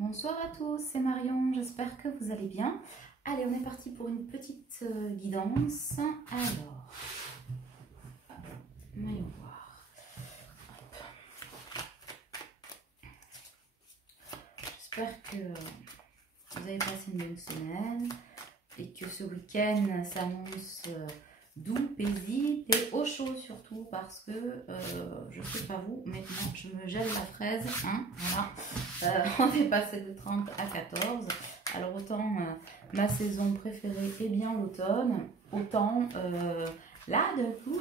Bonsoir à tous, c'est Marion, j'espère que vous allez bien. Allez, on est parti pour une petite guidance. Alors, voyons voir. J'espère que vous avez passé une bonne semaine et que ce week-end s'annonce doux, paisible et au chaud surtout parce que je sais pas vous, mais moi je me gèle la fraise, hein, voilà. On est passé de 30 à 14, alors autant ma saison préférée est bien l'automne, autant là d'un coup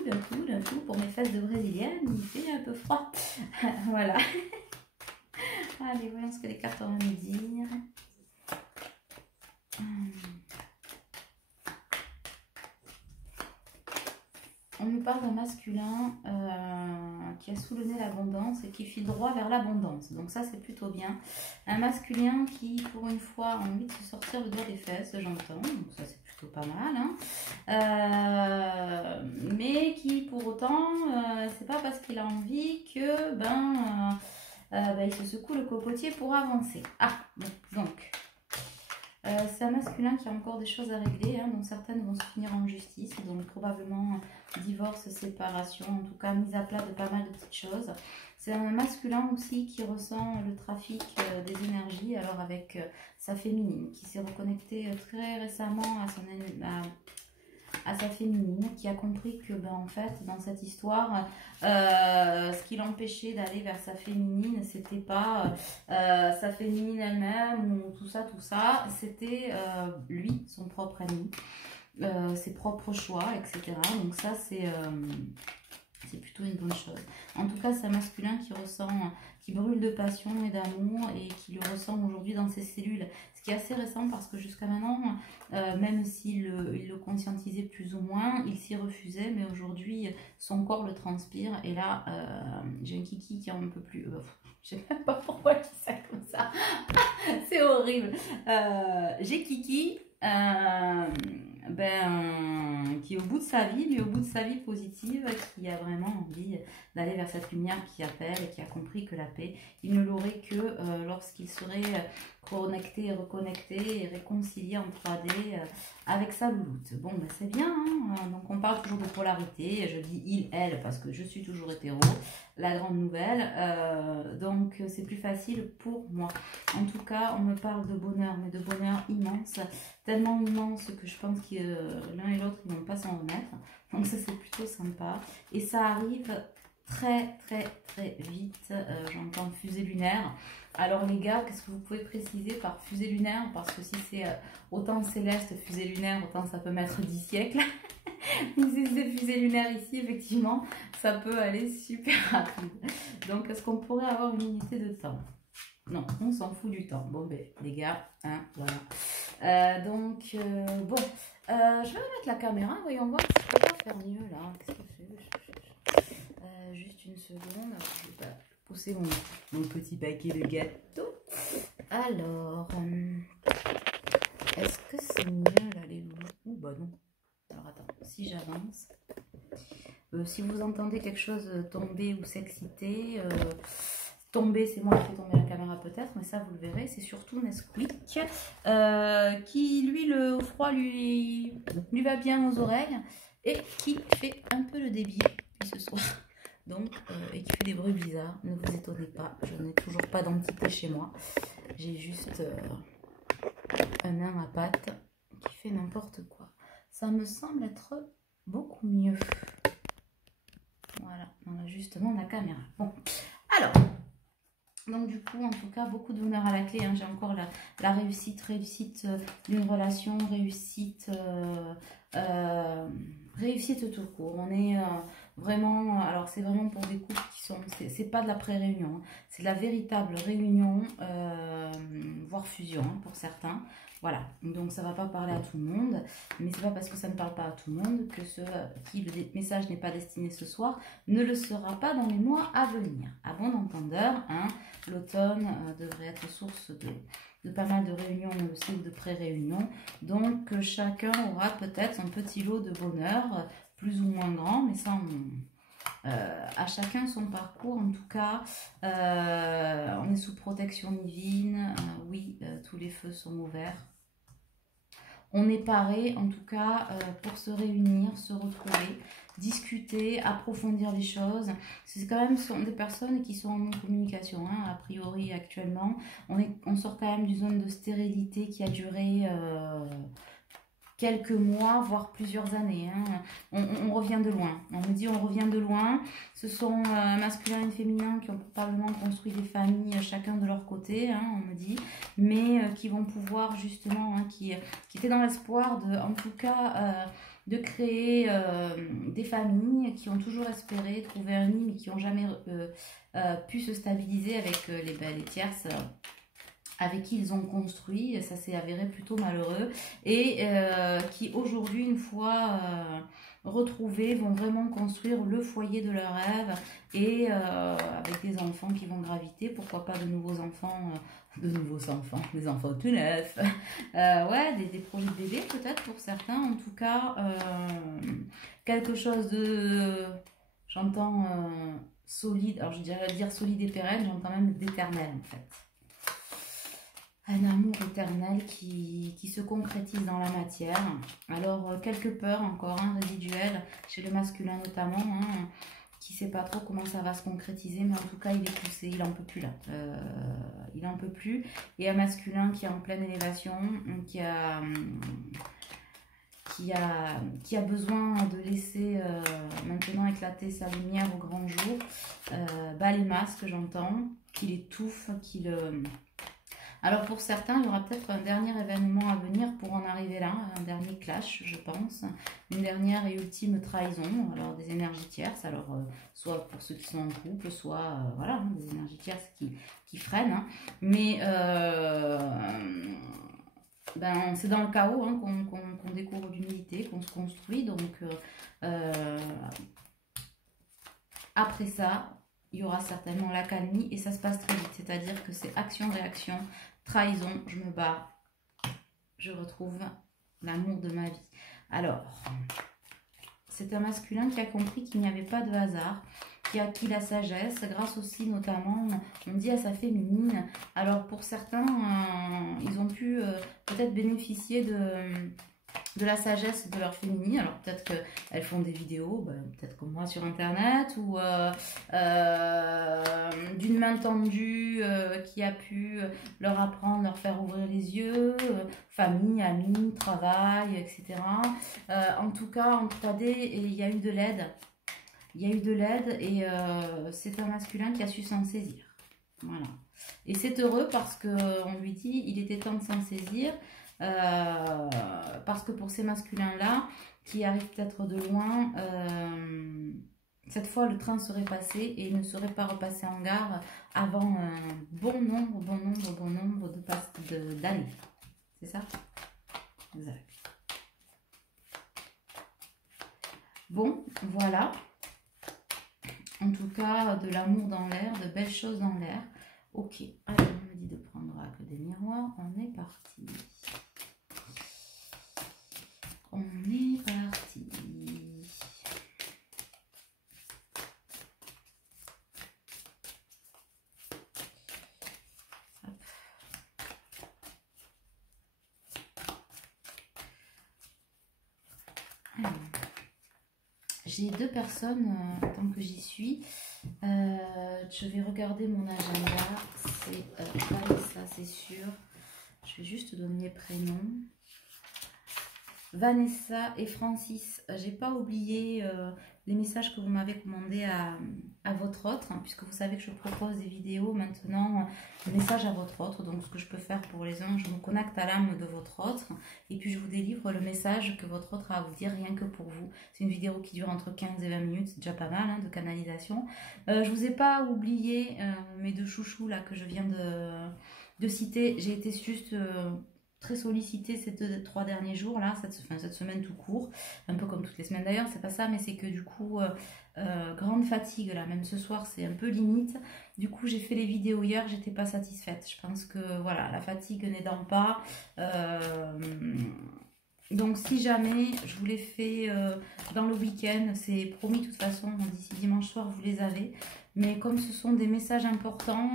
pour mes fesses de brésilienne il fait un peu froid. Voilà. Allez, voyons ce que les cartes ont à nous dire. On nous parle d'un masculin qui a sous le nez l'abondance et qui file droit vers l'abondance. Donc ça, c'est plutôt bien. Un masculin qui, pour une fois, a envie de se sortir le doigt des fesses, j'entends. Donc ça, c'est plutôt pas mal. Hein. Mais qui, pour autant, c'est pas parce qu'il a envie que, il se secoue le cocotier pour avancer. Ah, bon, donc... c'est un masculin qui a encore des choses à régler, hein, dont certaines vont se finir en justice, donc probablement divorce, séparation, en tout cas mise à plat de pas mal de petites choses. C'est un masculin aussi qui ressent le trafic des énergies, alors avec sa féminine, qui s'est reconnectée très récemment à sa féminine, qui a compris que en fait dans cette histoire ce qui l'empêchait d'aller vers sa féminine, c'était pas sa féminine elle-même ou tout ça, c'était lui, son propre ami, ses propres choix, etc. Donc ça c'est plutôt une bonne chose. En tout cas, c'est un masculin qui brûle de passion et d'amour et qui le ressent aujourd'hui dans ses cellules. Ce qui est assez récent parce que jusqu'à maintenant, même s'il le conscientisait plus ou moins, il s'y refusait, mais aujourd'hui, son corps le transpire. Et là, j'ai un kiki qui en peut plus... je sais même pas pourquoi il dit ça comme ça. C'est horrible. J'ai kiki... qui est au bout de sa vie, mais au bout de sa vie positive, qui a vraiment envie d'aller vers cette lumière qui appelle et qui a compris que la paix, il ne l'aurait que lorsqu'il serait connecté et reconnecté et réconcilié en 3D avec sa louloute. Bon, c'est bien, hein. Donc on parle toujours de polarité, je dis il, elle, parce que je suis toujours hétéro, la grande nouvelle, donc c'est plus facile pour moi. En tout cas, on me parle de bonheur, mais de bonheur immense, tellement immense que je pense que l'un et l'autre ils vont pas s'en remettre, donc ça c'est plutôt sympa et ça arrive très vite. J'entends fusée lunaire. Alors les gars, qu'est-ce que vous pouvez préciser par fusée lunaire? Parce que si c'est autant céleste fusée lunaire, autant ça peut mettre 10 siècles. Si c'est fusée lunaire ici, effectivement ça peut aller super rapide. Donc est-ce qu'on pourrait avoir une unité de temps? Non, on s'en fout du temps. Bon ben les gars, hein, voilà. Bon, je vais remettre la caméra, voyons voir si je peux pas faire mieux là. Qu'est-ce que c'est? Juste une seconde, je vais pas pousser mon petit paquet de gâteaux. Alors, est-ce que c'est mieux là les loulous? Ouh bah non. Alors attends, si j'avance. Si vous entendez quelque chose tomber ou s'exciter, tomber, c'est moi qui fais tomber la caméra peut-être, mais ça vous le verrez, c'est surtout Nesquik qui lui le froid lui va bien aux oreilles et qui fait un peu le débit ce soir. Donc, et qui fait des bruits bizarres, ne vous étonnez pas, je n'ai toujours pas d'entité chez moi, j'ai juste un nain à pattes qui fait n'importe quoi. Ça me semble être beaucoup mieux. Voilà, dans l'ajustement de la caméra. Bon, alors, donc du coup, en tout cas, beaucoup de bonheur à la clé. Hein. J'ai encore la réussite d'une relation, réussite tout court. On est vraiment, alors c'est vraiment pour des couples qui sont, c'est pas de la pré-réunion, hein. C'est de la véritable réunion, voire fusion hein, pour certains. Voilà, donc ça va pas parler à tout le monde, mais c'est pas parce que ça ne parle pas à tout le monde que ceux qui le message n'est pas destiné ce soir ne le sera pas dans les mois à venir. À bon entendeur, hein, l'automne devrait être source de pas mal de réunions aussi ou de pré-réunions, donc chacun aura peut-être un petit lot de bonheur, plus ou moins grand, mais ça à chacun son parcours, en tout cas, on est sous protection divine, oui, tous les feux sont ouverts. On est paré, en tout cas, pour se réunir, se retrouver, discuter, approfondir les choses. C'est quand même sont des personnes qui sont en non-communication, hein, a priori, actuellement. On sort quand même d'une zone de stérilité qui a duré quelques mois, voire plusieurs années. Hein. On revient de loin. On me dit on revient de loin. Ce sont masculins et féminins qui ont probablement construit des familles chacun de leur côté, hein, on me dit, mais qui vont pouvoir justement, hein, qui étaient dans l'espoir de, en tout cas, de créer des familles, qui ont toujours espéré trouver un nid, mais qui n'ont jamais pu se stabiliser avec les tierces. Avec qui ils ont construit, ça s'est avéré plutôt malheureux, et qui aujourd'hui, une fois retrouvés, vont vraiment construire le foyer de leur rêve, et avec des enfants qui vont graviter, pourquoi pas de nouveaux enfants, des enfants tout neufs, ouais, des projets de bébé peut-être pour certains, en tout cas, quelque chose de, j'entends solide, alors je dirais dire solide et pérenne, j'entends même d'éternel en fait. Un amour éternel qui se concrétise dans la matière. Alors, quelques peurs encore, hein, résiduelles, chez le masculin notamment, hein, qui ne sait pas trop comment ça va se concrétiser, mais en tout cas, il est poussé, il n'en peut plus là. Il n'en peut plus. Et un masculin qui est en pleine élévation, qui a besoin de laisser maintenant éclater sa lumière au grand jour, bat les masques, j'entends, qu'il étouffe, qu'il... Alors pour certains, il y aura peut-être un dernier événement à venir pour en arriver là, un dernier clash, je pense, une dernière et ultime trahison, alors des énergies tierces, alors soit pour ceux qui sont en couple, soit voilà, hein, des énergies tierces qui freinent, hein. Mais ben, c'est dans le chaos, hein, qu'on découvre l'humilité, qu'on se construit, donc après ça, il y aura certainement l'accalmie et ça se passe très vite, c'est-à-dire que c'est action-réaction, trahison, je me bats, je retrouve l'amour de ma vie. Alors, c'est un masculin qui a compris qu'il n'y avait pas de hasard, qui a acquis la sagesse, grâce aussi notamment, on dit à sa féminine. Alors pour certains, ils ont pu peut-être bénéficier de la sagesse de leur féminine. Alors peut-être qu'elles font des vidéos, peut-être comme moi sur internet, ou d'une main tendue qui a pu leur apprendre, leur faire ouvrir les yeux, famille, amis, travail, etc. En tout cas en 3D, il y a eu de l'aide. Il y a eu de l'aide et c'est un masculin qui a su s'en saisir. Voilà. Et c'est heureux parce qu'on lui dit il était temps de s'en saisir. Parce que pour ces masculins-là, qui arrivent peut-être de loin, cette fois le train serait passé et il ne serait pas repassé en gare avant un bon nombre d'années. C'est ça? Exact. Bon, voilà. En tout cas, de l'amour dans l'air, de belles choses dans l'air. Ok, allez, on me dit de prendre que des miroirs. On est parti. On est parti. J'ai deux personnes, tant que j'y suis. Je vais regarder mon agenda. C'est Vanessa, c'est sûr. Je vais juste donner les prénoms. Vanessa et Francis, j'ai pas oublié les messages que vous m'avez commandés à votre autre, hein, puisque vous savez que je propose des vidéos maintenant, des messages à votre autre. Donc ce que je peux faire pour les uns, je me connecte à l'âme de votre autre et puis je vous délivre le message que votre autre a à vous dire rien que pour vous. C'est une vidéo qui dure entre 15 et 20 minutes, c'est déjà pas mal, hein, de canalisation. Je vous ai pas oublié mes deux chouchous là que je viens de citer. J'ai été juste... très sollicitée ces 2-3 derniers jours là, cette semaine tout court, un peu comme toutes les semaines d'ailleurs, c'est pas ça, mais c'est que du coup grande fatigue là, même ce soir c'est un peu limite. Du coup j'ai fait les vidéos hier, j'étais pas satisfaite. Je pense que voilà, la fatigue n'aidant pas, Donc si jamais je vous les fais dans le week-end, c'est promis de toute façon, d'ici dimanche soir vous les avez. Mais comme ce sont des messages importants,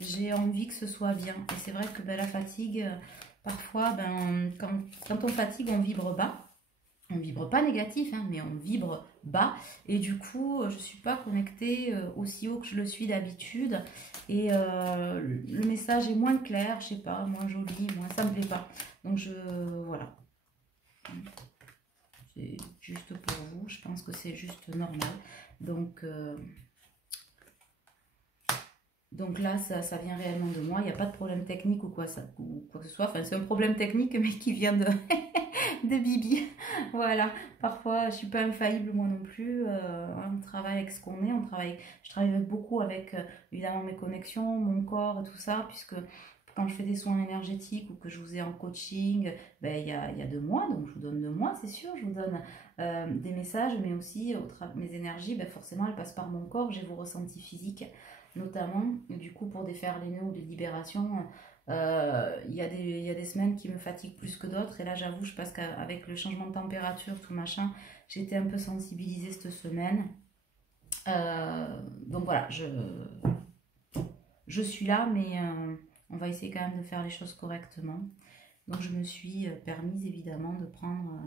j'ai envie que ce soit bien. Et c'est vrai que ben, la fatigue, parfois, ben, quand on fatigue, on vibre bas. On vibre pas négatif, hein, mais on vibre bas. Et du coup, je ne suis pas connectée aussi haut que je le suis d'habitude. Et le message est moins clair, je sais pas, moins joli, moins ça me plaît pas. Donc voilà. C'est juste pour vous, je pense que c'est juste normal. Donc là, ça vient réellement de moi. Il n'y a pas de problème technique ou quoi que ce soit. Enfin, c'est un problème technique, mais qui vient de, de Bibi. Voilà. Parfois, je ne suis pas infaillible, moi non plus. On travaille avec ce qu'on est. Je travaille beaucoup avec, évidemment, mes connexions, mon corps, tout ça, puisque quand je fais des soins énergétiques ou que je vous ai en coaching, ben, il y a 2 mois. Donc, je vous donne 2 mois, c'est sûr. Je vous donne des messages, mais aussi mes énergies, ben, forcément, elles passent par mon corps. J'ai vos ressentis physiques notamment, du coup pour défaire les nœuds ou les libérations, il y a des semaines qui me fatiguent plus que d'autres, et là j'avoue, je pense qu'avec le changement de température, tout machin, j'étais un peu sensibilisée cette semaine. Donc voilà, je suis là, mais on va essayer quand même de faire les choses correctement. Donc je me suis permise évidemment de prendre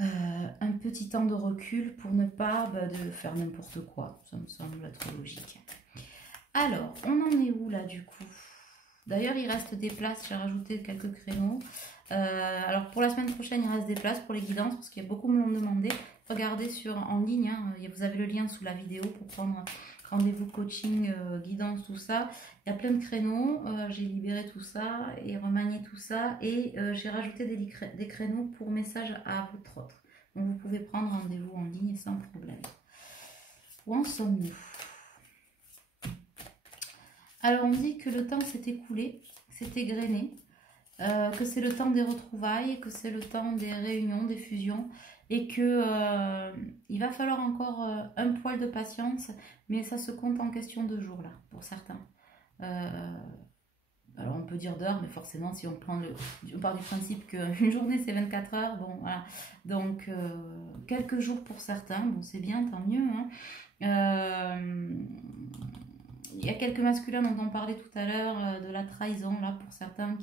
un petit temps de recul pour ne pas de faire n'importe quoi. Ça me semble être logique. Alors, on en est où là du coup? D'ailleurs, il reste des places, j'ai rajouté quelques créneaux. Alors pour la semaine prochaine, il reste des places pour les guidances parce qu'il y a beaucoup me l'ont demandé. Regardez en ligne, hein, vous avez le lien sous la vidéo pour prendre rendez-vous coaching, guidance, tout ça. Il y a plein de créneaux, j'ai libéré tout ça et remanié tout ça. Et j'ai rajouté des créneaux pour message à votre autre. Donc vous pouvez prendre rendez-vous en ligne sans problème. Où en sommes-nous? Alors on dit que le temps s'est écoulé, s'est égrené, que c'est le temps des retrouvailles, que c'est le temps des réunions, des fusions, et que il va falloir encore un poil de patience, mais ça se compte en question de jours là, pour certains. Alors on peut dire d'heures, mais forcément si on part du principe qu'une journée c'est 24 heures, bon voilà. Donc quelques jours pour certains, bon c'est bien, tant mieux, hein. Il y a quelques masculins dont on parlait tout à l'heure, de la trahison là pour certains,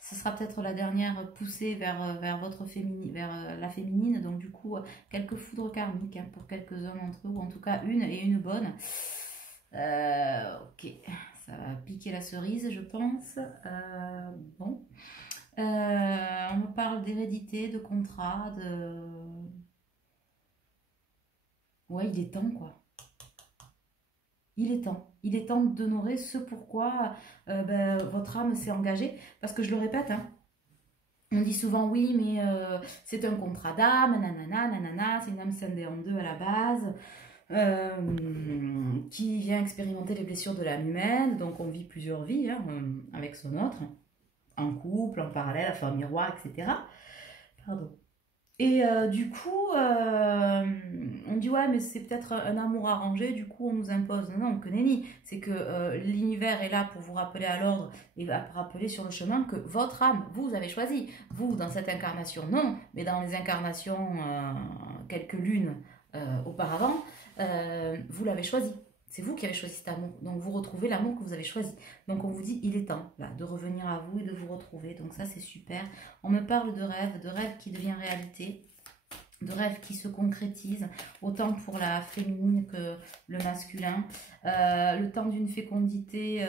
ce sera peut-être la dernière poussée vers votre féminine, vers la féminine. Donc du coup quelques foudres karmiques, hein, pour quelques-uns d'entre eux, ou en tout cas une bonne. Ok, ça va piquer la cerise, je pense. Bon, on me parle d'hérédité, de contrat, ouais, il est temps quoi. Il est temps d'honorer ce pourquoi votre âme s'est engagée. Parce que je le répète, hein, on dit souvent oui, mais c'est un contrat d'âme, nanana, nanana, c'est une âme scindée en deux à la base, qui vient expérimenter les blessures de l'âme humaine. Donc on vit plusieurs vies, hein, avec son autre, en couple, en parallèle, enfin en miroir, etc. Pardon. Et du coup, on dit ouais, mais c'est peut-être un amour arrangé, du coup on nous impose. Non, que nenni. C'est que l'univers est là pour vous rappeler à l'ordre et va rappeler sur le chemin que votre âme, vous avez choisi. Vous, dans cette incarnation, non, mais dans les incarnations, quelques lunes auparavant, vous l'avez choisi. C'est vous qui avez choisi cet amour. Donc vous retrouvez l'amour que vous avez choisi. Donc on vous dit, il est temps là, de revenir à vous et de vous retrouver. Donc ça c'est super. On me parle de rêve qui devient réalité, de rêve qui se concrétise, autant pour la féminine que le masculin. Le temps d'une fécondité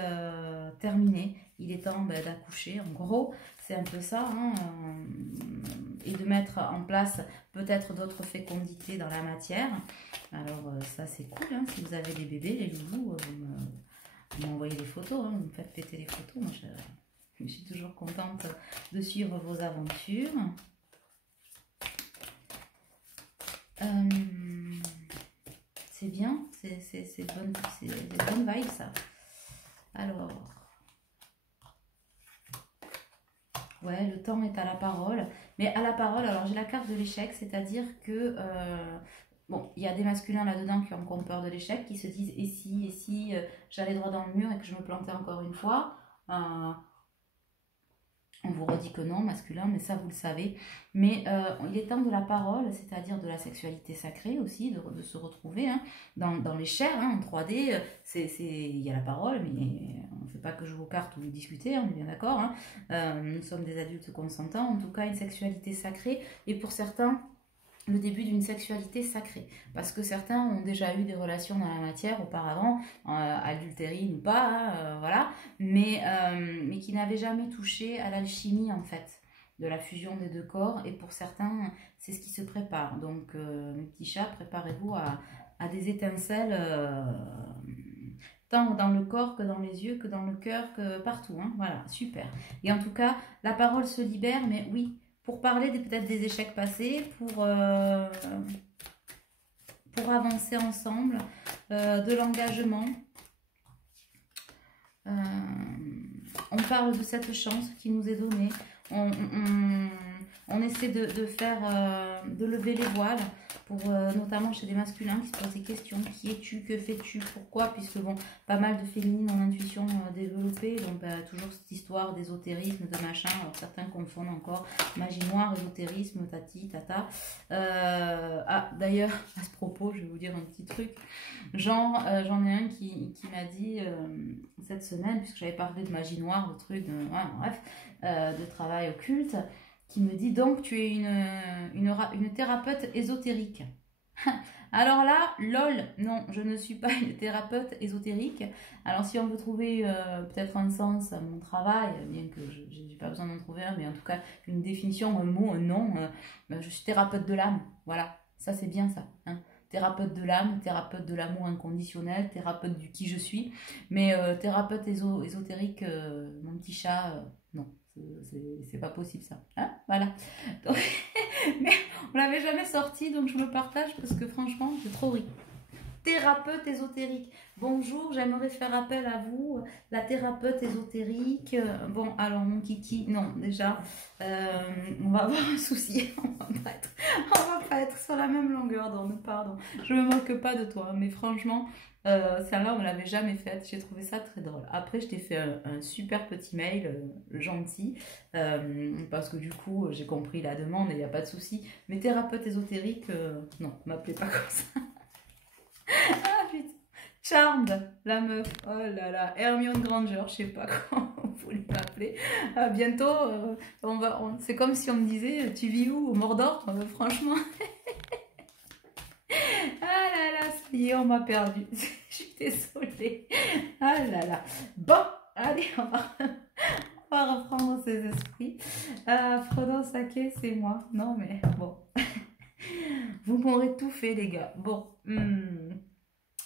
terminée. Il est temps d'accoucher, en gros. C'est un peu ça, hein, et de mettre en place peut-être d'autres fécondités dans la matière. Alors ça c'est cool, hein, si vous avez des bébés, les loulous, vous m'envoyez des photos, hein, vous me faites péter les photos. Moi je suis toujours contente de suivre vos aventures. C'est bien, c'est bonne vibe ça. Alors... Ouais, le temps est à la parole. Mais à la parole, alors j'ai la carte de l'échec, c'est-à-dire que... bon, il y a des masculins là-dedans qui ont peur de l'échec, qui se disent et si j'allais droit dans le mur et que je me plantais encore une fois. On vous redit que non, masculin, mais ça vous le savez. Mais il est temps de la parole, c'est-à-dire de la sexualité sacrée aussi, de se retrouver hein, dans les chairs, hein, en 3D. Il y a la parole, mais on ne fait pas que jouer aux cartes ou discuter, on est bien d'accord. Hein. Nous sommes des adultes consentants, en tout cas une sexualité sacrée. Et pour certains, le début d'une sexualité sacrée. Parce que certains ont déjà eu des relations dans la matière auparavant, adultérines ou pas, hein, voilà, mais qui n'avaient jamais touché à l'alchimie en fait, de la fusion des deux corps. Et pour certains, c'est ce qui se prépare. Donc, mes petits chats, préparez-vous à des étincelles, tant dans le corps que dans les yeux, que dans le cœur, que partout. Hein, voilà, super. Et en tout cas, la parole se libère, mais oui, pour parler peut-être des échecs passés, pour avancer ensemble, de l'engagement. On parle de cette chance qui nous est donnée. On essaie de faire, de lever les voiles, pour, notamment chez des masculins qui se posent des questions. Qui es-tu? Que fais-tu? Pourquoi? Puisque bon, pas mal de féminines en intuition développée, donc toujours cette histoire d'ésotérisme, de machin. Alors, certains confondent encore magie noire, ésotérisme, tati, tata. Ah, d'ailleurs, à ce propos, je vais vous dire un petit truc. Genre, j'en ai un qui m'a dit cette semaine, puisque j'avais parlé de magie noire, de trucs, ouais, bref, de travail occulte, qui me dit donc tu es une thérapeute ésotérique. Alors là, lol, non, je ne suis pas une thérapeute ésotérique. Alors si on veut trouver peut-être un sens à mon travail, bien que je n'ai pas besoin d'en trouver un, mais en tout cas une définition, un mot, un nom, je suis thérapeute de l'âme, voilà, ça c'est bien ça. Hein. Thérapeute de l'âme, thérapeute de l'amour inconditionnel, thérapeute du qui je suis, mais thérapeute ésotérique, mon petit chat, non. C'est pas possible ça. Hein, voilà. Donc, mais on l'avait jamais sorti, donc je me partage parce que franchement, j'ai trop ri. Thérapeute ésotérique. Bonjour, j'aimerais faire appel à vous, la thérapeute ésotérique. Bon, alors mon kiki, non, déjà, on va avoir un souci. On va pas être sur la même longueur d'onde, pardon. Je me moque pas de toi, mais franchement, celle-là, on ne l'avait jamais faite. J'ai trouvé ça très drôle. Après, je t'ai fait un super petit mail, gentil, parce que du coup, j'ai compris la demande et il n'y a pas de souci. Mais thérapeute ésotérique, non, m'appelez pas comme ça. Ah putain, Charmed, la meuf, oh là là, Hermione Granger, je sais pas comment vous voulez m'appeler. Bientôt, c'est comme si on me disait, tu vis où, au Mordor, franchement. Ah là là, ça y est, on m'a perdu. Je suis désolée. Ah là là. Bon, allez, on va reprendre ses esprits. Frodon Sake, c'est moi. Non mais bon. Vous m'aurez tout fait, les gars. Bon.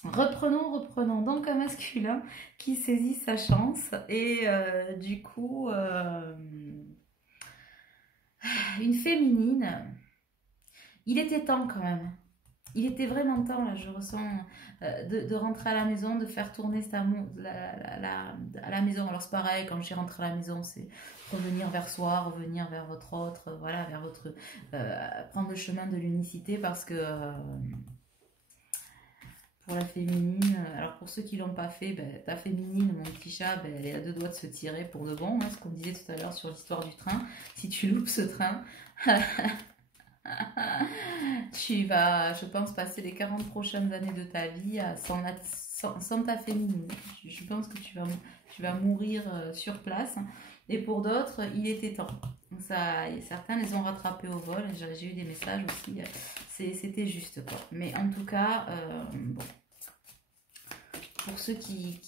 Reprenons. Donc un masculin qui saisit sa chance. Et du coup, une féminine. Il était temps quand même. Il était vraiment temps, là, je ressens, de rentrer à la maison, de faire tourner cet amour à la maison. Alors c'est pareil, quand je dis rentrer à la maison, c'est revenir vers soi, revenir vers votre autre, voilà, vers votre... prendre le chemin de l'unicité, parce que pour la féminine, alors pour ceux qui ne l'ont pas fait, ben, ta féminine, mon petit chat, ben, elle est à deux doigts de se tirer pour de bon, hein, ce qu'on disait tout à l'heure sur l'histoire du train. Si tu loupes ce train... Tu vas, je pense, passer les 40 prochaines années de ta vie sans ta féminine. Je pense que tu vas mourir sur place. Et pour d'autres, il était temps. Certains les ont rattrapés au vol. J'ai eu des messages aussi. C'était juste quoi. Mais en tout cas, bon. Pour ceux qui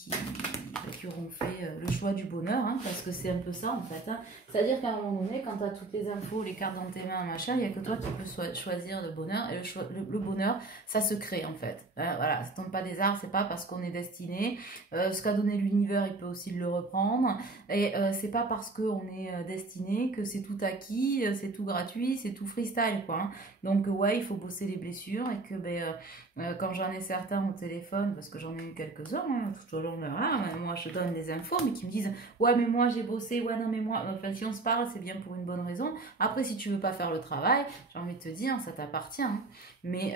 auront fait le choix du bonheur, hein, parce que c'est un peu ça en fait. Hein. C'est-à-dire qu'à un moment donné, quand tu as toutes les infos, les cartes dans tes mains, machin, il n'y a que toi qui peux choisir le bonheur. Et le bonheur, ça se crée en fait. Hein, voilà, ça tombe pas des arbres, c'est pas parce qu'on est destiné. Ce qu'a donné l'univers, il peut aussi le reprendre. Et c'est pas parce qu'on est destiné que c'est tout acquis, c'est tout gratuit, c'est tout freestyle quoi. Hein. Donc ouais, il faut bosser les blessures et que quand j'en ai certains au téléphone, parce que j'en ai eu quelques-uns hein, tout au long de moi je donne des infos, mais qui me disent ouais mais moi j'ai bossé, ouais non mais moi, enfin si on se parle c'est bien pour une bonne raison. Après si tu veux pas faire le travail, j'ai envie de te dire ça t'appartient. Hein. Mais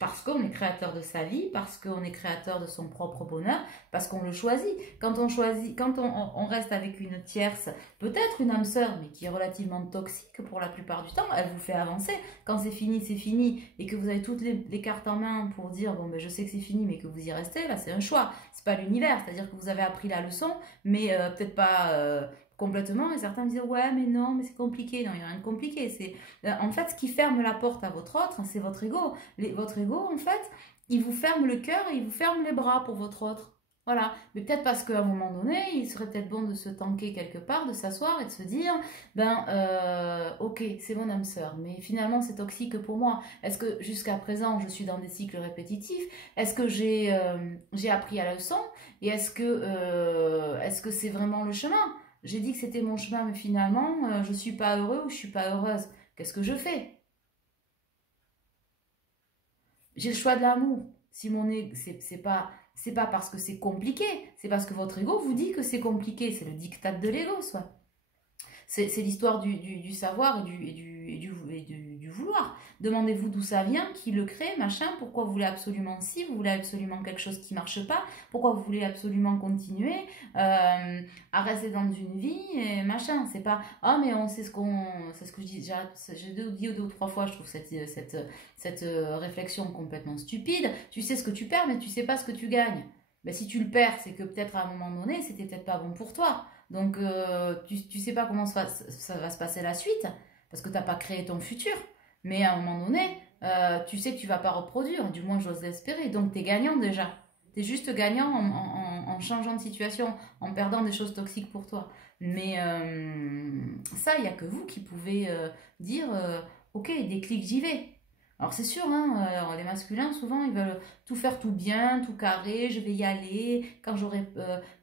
Parce qu'on est créateur de sa vie, parce qu'on est créateur de son propre bonheur, parce qu'on le choisit. Quand on reste avec une tierce, peut-être une âme sœur, mais qui est relativement toxique pour la plupart du temps, elle vous fait avancer. Quand c'est fini, et que vous avez toutes les cartes en main pour dire, bon, ben, je sais que c'est fini, mais que vous y restez, là, c'est un choix. C'est pas l'univers, c'est-à-dire que vous avez appris la leçon, mais peut-être pas complètement, et certains me disent ouais mais non mais c'est compliqué, non il n'y a rien de compliqué, c'est en fait ce qui ferme la porte à votre autre c'est votre ego, votre ego en fait il vous ferme le cœur et il vous ferme les bras pour votre autre, voilà, mais peut-être parce qu'à un moment donné il serait peut-être bon de se tanker quelque part, de s'asseoir et de se dire ok c'est mon âme sœur mais finalement c'est toxique pour moi, est-ce que jusqu'à présent je suis dans des cycles répétitifs, est-ce que j'ai appris la leçon et est-ce que c'est vraiment le chemin? J'ai dit que c'était mon chemin, mais finalement, je ne suis pas heureux ou je ne suis pas heureuse. Qu'est-ce que je fais? J'ai le choix de l'amour. Si mon ego, c'est pas parce que c'est compliqué, c'est parce que votre ego vous dit que c'est compliqué. C'est le diktat de l'ego, soit. C'est l'histoire du savoir et du vouloir. Demandez-vous d'où ça vient, qui le crée, machin, pourquoi vous voulez absolument ci, vous voulez absolument quelque chose qui ne marche pas, pourquoi vous voulez absolument continuer à rester dans une vie, et machin. C'est pas, ah mais on sait c'est ce que je dis, j'ai dit deux ou trois fois, je trouve cette réflexion complètement stupide. Tu sais ce que tu perds, mais tu sais pas ce que tu gagnes. Ben, si tu le perds, c'est que peut-être à un moment donné, c'était peut-être pas bon pour toi. Donc, tu sais pas comment ça va se passer la suite, parce que tu n'as pas créé ton futur. Mais à un moment donné, tu sais que tu vas pas reproduire, du moins j'ose l'espérer. Donc, tu es gagnant déjà. Tu es juste gagnant en changeant de situation, en perdant des choses toxiques pour toi. Mais ça, il n'y a que vous qui pouvez dire, ok, déclic, j'y vais. Alors c'est sûr, hein, les masculins, souvent, ils veulent tout faire tout bien, tout carré, je vais y aller, quand j'aurai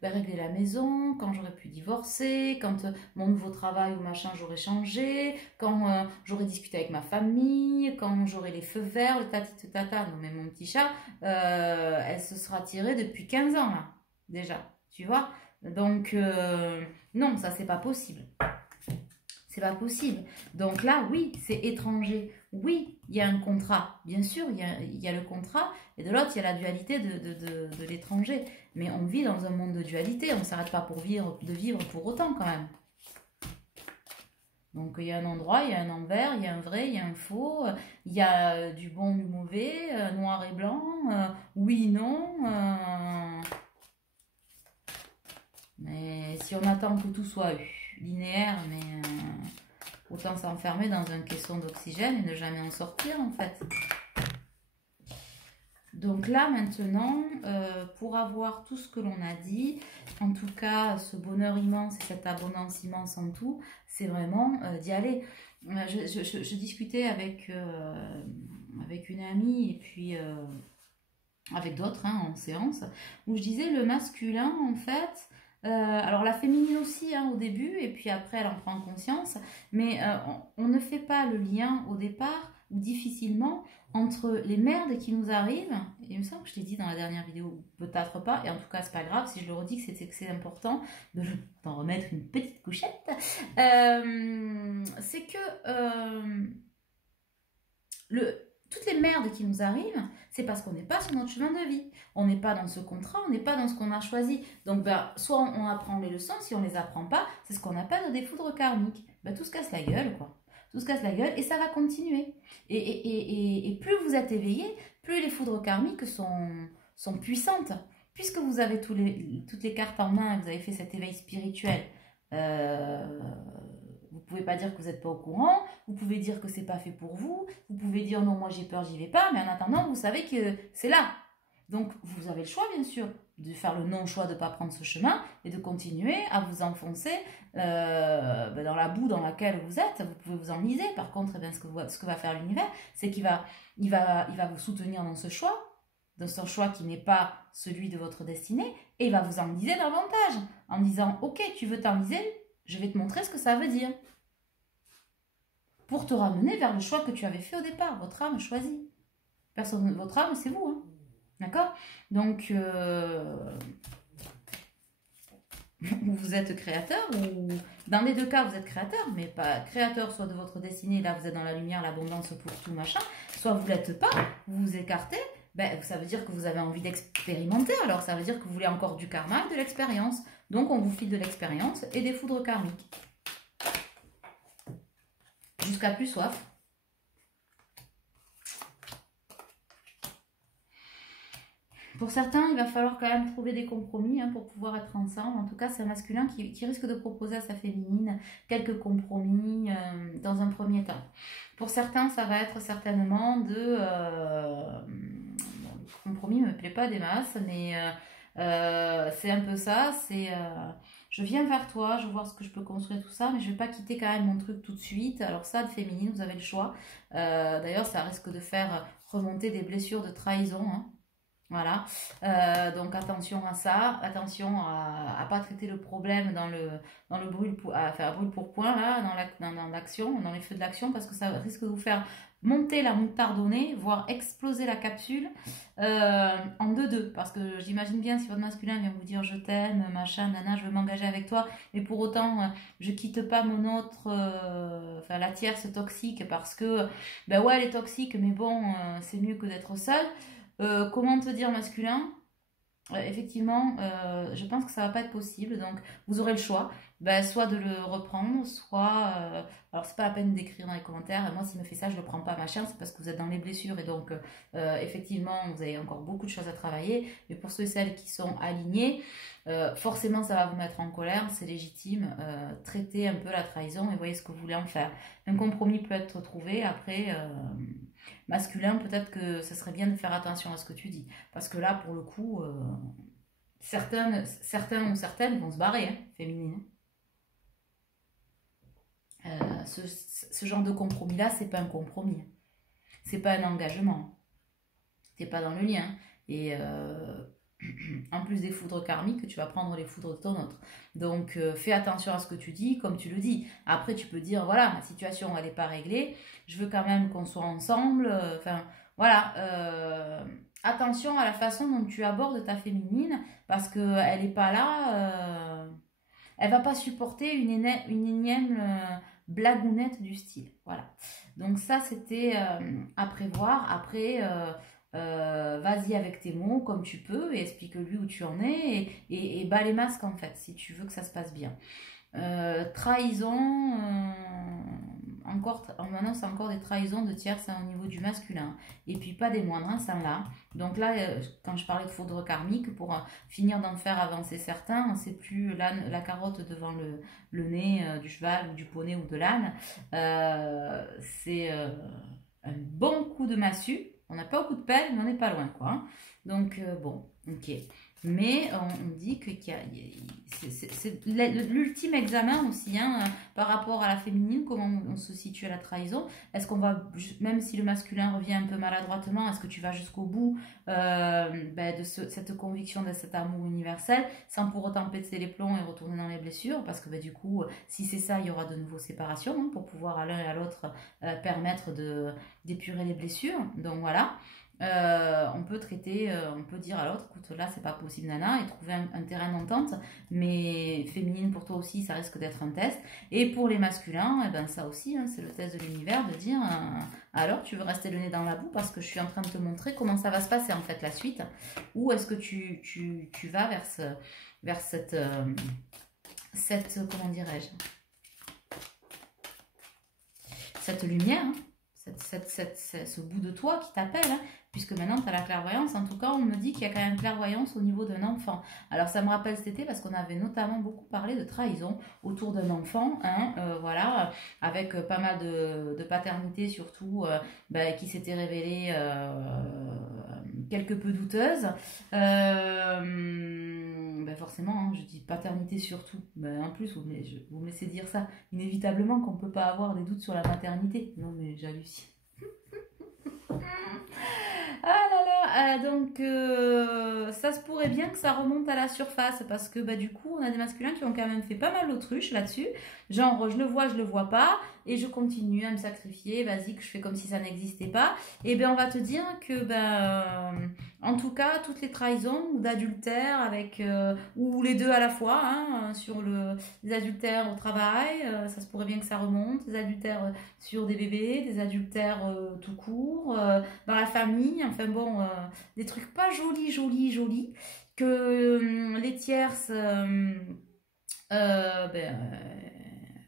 réglé la maison, quand j'aurai pu divorcer, quand mon nouveau travail ou machin, j'aurai changé, quand j'aurai discuté avec ma famille, quand j'aurai les feux verts, le tati tata, non mais mon petit chat, elle se sera tirée depuis 15 ans, là, déjà, tu vois. Donc, non, ça c'est pas possible. C'est pas possible. Donc là, oui, c'est étranger. Oui, il y a un contrat. Bien sûr, il y a le contrat. Et de l'autre, il y a la dualité de l'étranger. Mais on vit dans un monde de dualité. On ne s'arrête pas de vivre pour autant quand même. Donc il y a un endroit, il y a un envers, il y a un vrai, il y a un faux. Il y a du bon, du mauvais, noir et blanc. Oui, non. Mais si on attend que tout soit linéaire, mais autant s'enfermer dans un caisson d'oxygène et ne jamais en sortir en fait. Donc là maintenant, pour avoir tout ce que l'on a dit, en tout cas ce bonheur immense et cette abondance immense en tout, c'est vraiment d'y aller. Je discutais avec une amie et puis avec d'autres en séance, où je disais le masculin en fait, alors la féminine aussi au début et puis après elle en prend conscience, mais on ne fait pas le lien au départ ou difficilement entre les merdes qui nous arrivent, et il me semble que je l'ai dit dans la dernière vidéo, peut-être pas, et en tout cas c'est pas grave si je le redis que c'est important d'en remettre une petite couchette, c'est que toutes les merdes qui nous arrivent, c'est parce qu'on n'est pas sur notre chemin de vie. On n'est pas dans ce contrat, on n'est pas dans ce qu'on a choisi. Donc, soit on apprend les leçons, si on ne les apprend pas, c'est ce qu'on appelle des foudres karmiques. Tout se casse la gueule, quoi. Tout se casse la gueule et ça va continuer. Et plus vous êtes éveillé, plus les foudres karmiques sont puissantes. Puisque vous avez toutes les cartes en main et vous avez fait cet éveil spirituel, vous pouvez pas dire que vous n'êtes pas au courant, vous pouvez dire que c'est pas fait pour vous, vous pouvez dire non moi j'ai peur, j'y vais pas, mais en attendant vous savez que c'est là. Donc vous avez le choix bien sûr de faire le non-choix de ne pas prendre ce chemin et de continuer à vous enfoncer dans la boue dans laquelle vous êtes. Vous pouvez vous enliser. Par contre, ce que va faire l'univers, c'est qu'il va vous soutenir dans ce choix qui n'est pas celui de votre destinée, et il va vous enliser davantage en disant ok, tu veux t'enliser, je vais te montrer ce que ça veut dire pour te ramener vers le choix que tu avais fait au départ. Votre âme choisit. Votre âme, c'est vous, hein. D'accord? Donc, où vous êtes créateur, ou dans les deux cas vous êtes créateur, mais pas créateur soit de votre destinée, là vous êtes dans la lumière, l'abondance pour tout machin, soit vous l'êtes pas, vous vous écartez, ben, ça veut dire que vous avez envie d'expérimenter, alors ça veut dire que vous voulez encore du karma et de l'expérience. Donc on vous file de l'expérience et des foudres karmiques. Jusqu'à plus soif. Pour certains, il va falloir quand même trouver des compromis hein, pour pouvoir être ensemble. En tout cas, c'est un masculin qui risque de proposer à sa féminine quelques compromis dans un premier temps. Pour certains, ça va être certainement de... le compromis ne me plaît pas des masses, mais c'est un peu ça. C'est... je viens vers toi, je veux voir ce que je peux construire, tout ça, mais je ne vais pas quitter quand même mon truc tout de suite. Alors ça, de féminine, vous avez le choix. D'ailleurs, ça risque de faire remonter des blessures de trahison, hein. Voilà, donc attention à ça, attention à pas traiter le problème dans le brûle pour, à faire brûle pour point là, dans l'action, dans les feux de l'action, parce que ça risque de vous faire monter la moutarde au nez, voire exploser la capsule en deux, parce que j'imagine bien si votre masculin vient vous dire je t'aime, machin, nana, je veux m'engager avec toi, mais pour autant je quitte pas mon autre, enfin la tierce toxique, parce que ben ouais elle est toxique, mais bon c'est mieux que d'être seule. Comment te dire masculin? Effectivement, je pense que ça va pas être possible. Donc, vous aurez le choix, ben, soit de le reprendre, soit... alors, c'est pas la peine d'écrire dans les commentaires. Moi, s'il me fait ça, je le prends pas, machin. C'est parce que vous êtes dans les blessures. Et donc, effectivement, vous avez encore beaucoup de choses à travailler. Mais pour ceux et celles qui sont alignés, forcément, ça va vous mettre en colère. C'est légitime. Traitez un peu la trahison et voyez ce que vous voulez en faire. Un compromis peut être trouvé. Après... masculin, peut-être que ce serait bien de faire attention à ce que tu dis. Parce que là, pour le coup, certains ou certaines vont se barrer, hein, féminines. Ce genre de compromis-là, c'est pas un compromis. C'est pas un engagement. T'es pas dans le lien. Et en plus des foudres karmiques, tu vas prendre les foudres de ton autre. Donc fais attention à ce que tu dis, comme tu le dis. Après, tu peux dire, voilà, ma situation, elle n'est pas réglée. Je veux quand même qu'on soit ensemble. Enfin, voilà. Attention à la façon dont tu abordes ta féminine, parce qu'elle n'est pas là. Elle va pas supporter une énième blagounette du style. Voilà. Donc ça, c'était à prévoir. Après... vas-y avec tes mots comme tu peux et explique-lui où tu en es et bats les masques en fait si tu veux que ça se passe bien. Trahison, on annonce encore des trahisons de tierces au niveau du masculin et puis pas des moindres, hein, ça là. Donc là, quand je parlais de foudre karmique, pour finir d'en faire avancer certains, c'est plus la carotte devant le nez du cheval ou du poney ou de l'âne, c'est un bon coup de massue. On n'a pas beaucoup de pelle, mais on n'est pas loin, quoi. Hein. Donc, bon, ok. Mais on dit que c'est l'ultime examen aussi, hein, par rapport à la féminine, comment on se situe à la trahison. Est-ce qu'on va, même si le masculin revient un peu maladroitement, est-ce que tu vas jusqu'au bout de cette conviction, de cet amour universel, sans pour autant péter les plombs et retourner dans les blessures? Parce que du coup, si c'est ça, il y aura de nouveau séparation, hein, pour pouvoir à l'un et à l'autre permettre d'épurer les blessures. Donc voilà. On peut traiter, on peut dire à l'autre, écoute là c'est pas possible nana, et trouver un terrain d'entente, mais féminine pour toi aussi ça risque d'être un test, et pour les masculins, et ben ça aussi, hein, c'est le test de l'univers de dire alors tu veux rester le nez dans la boue parce que je suis en train de te montrer comment ça va se passer en fait la suite, ou est-ce que tu vas vers cette comment dirais-je, cette lumière, hein, ce bout de toi qui t'appelle, hein, puisque maintenant tu as la clairvoyance. En tout cas, on me dit qu'il y a quand même clairvoyance au niveau d'un enfant. Alors ça me rappelle cet été parce qu'on avait notamment beaucoup parlé de trahison autour d'un enfant, hein, voilà, avec pas mal de paternité surtout, qui s'était révélée quelque peu douteuse. Forcément, hein, je dis paternité surtout. Mais en plus, vous me laissez dire ça. Inévitablement qu'on ne peut pas avoir des doutes sur la maternité. Non, mais j'hallucine. Ah là là. donc ça se pourrait bien que ça remonte à la surface parce que du coup on a des masculins qui ont quand même fait pas mal l'autruche là-dessus, genre je le vois pas et je continue à me sacrifier, vas-y que je fais comme si ça n'existait pas. Et bien on va te dire que en tout cas toutes les trahisons ou d'adultère avec ou les deux à la fois hein, sur les adultères au travail, ça se pourrait bien que ça remonte, des adultères sur des bébés, des adultères tout court, dans la famille, enfin bon, des trucs pas jolis, que les tierces,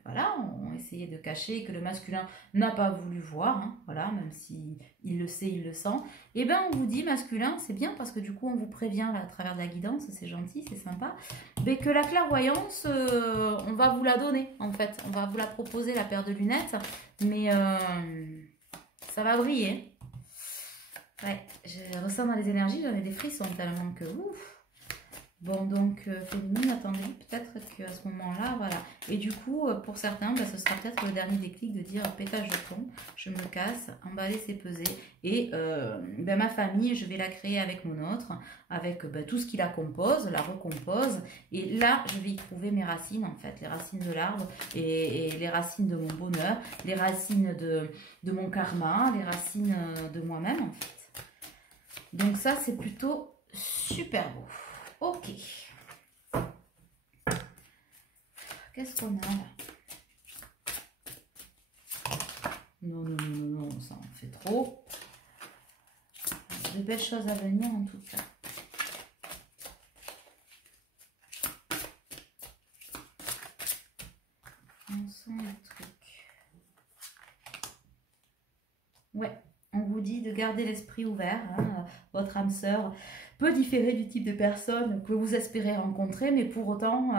voilà, ont essayé de cacher, que le masculin n'a pas voulu voir, hein, voilà, même si il le sait, il le sent. Et bien on vous dit masculin, c'est bien parce que du coup on vous prévient là, à travers de la guidance, c'est gentil, c'est sympa, mais que la clairvoyance, on va vous la donner en fait, on va vous la proposer, la paire de lunettes, mais ça va briller. Ouais, je ressens dans les énergies, j'en ai des frissons tellement que ouf. Bon, donc, féminine, attendez, peut-être qu'à ce moment-là, voilà. Et du coup, pour certains, ce sera peut-être le dernier déclic de dire pétage de plomb, je me casse, emballer, c'est peser. Et ma famille, je vais la créer avec mon autre, avec tout ce qui la compose, la recompose. Et là, je vais y trouver mes racines, en fait, les racines de l'arbre et les racines de mon bonheur, les racines de mon karma, les racines de moi-même, en fait. Donc ça, c'est plutôt super beau. Ok. Qu'est-ce qu'on a là? Non, ça en fait trop. De belles choses à venir en tout cas. On sent le truc. Ouais, on vous dit de garder l'esprit ouvert. Hein. Votre âme sœur peut différer du type de personne que vous espérez rencontrer, mais pour autant,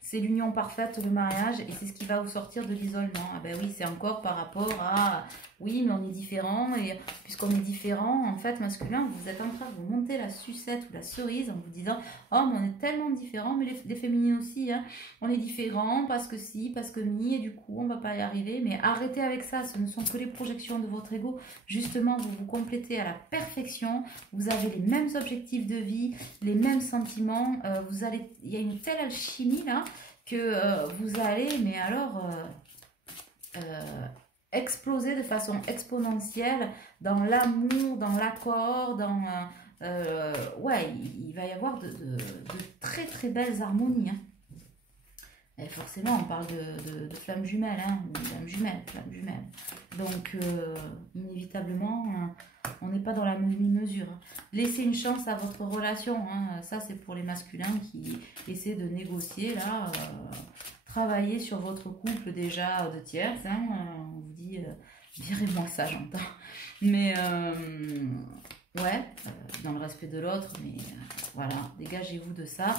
c'est l'union parfaite, le mariage, et c'est ce qui va vous sortir de l'isolement. Ah ben oui, c'est encore par rapport à, oui, mais on est différent, et puisqu'on est différent, en fait, masculin, vous êtes en train de vous monter la sucette ou la cerise en vous disant, oh, mais on est tellement différents, mais les féminines aussi, hein, on est différents parce que si, parce que mi, et du coup, on va pas y arriver, mais arrêtez avec ça, ce ne sont que les projections de votre ego. Justement, vous vous complétez à la perfection, vous avez les mêmes objectifs de vie, les mêmes sentiments, il y a une telle alchimie là que vous allez, mais alors exploser de façon exponentielle dans l'amour, dans l'accord, dans ouais, il va y avoir de très très belles harmonies. Hein. Et forcément, on parle de flammes jumelles, hein, flammes jumelles. Donc, inévitablement, on n'est pas dans la même mesure. Laissez une chance à votre relation. Hein. Ça, c'est pour les masculins qui essaient de négocier, là. Travailler sur votre couple déjà de tierces. Hein. On vous dit, virez-moi ça, j'entends. Mais, ouais, dans le respect de l'autre, mais voilà, dégagez-vous de ça.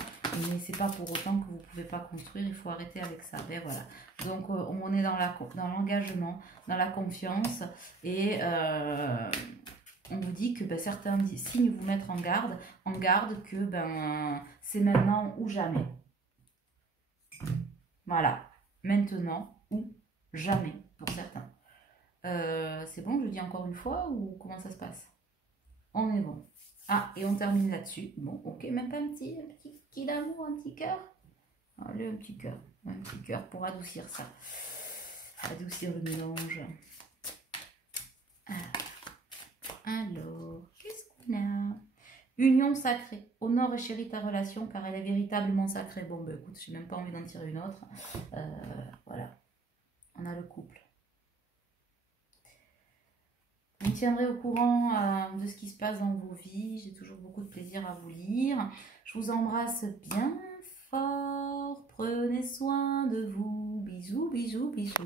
Mais c'est pas pour autant que vous pouvez pas construire, il faut arrêter avec ça. Ben voilà. Donc on est dans l'engagement, dans la confiance, et on vous dit que certains signes vous mettent en garde que c'est maintenant ou jamais. Voilà, maintenant ou jamais pour certains. C'est bon, je le dis encore une fois ou comment ça se passe? On est bon. Ah, et on termine là-dessus. Bon, ok, même pas un petit d'amour, un petit cœur. Allez, un petit cœur pour adoucir ça. Adoucir le mélange. Alors, qu'est-ce qu'on a? Union sacrée. Honore et chéris ta relation car elle est véritablement sacrée. Bon, ben écoute, j'ai même pas envie d'en tirer une autre. Voilà. On a le couple. Vous me tiendrez au courant de ce qui se passe dans vos vies. J'ai toujours beaucoup de plaisir à vous lire. Je vous embrasse bien fort. Prenez soin de vous. Bisous, bisous, bisous.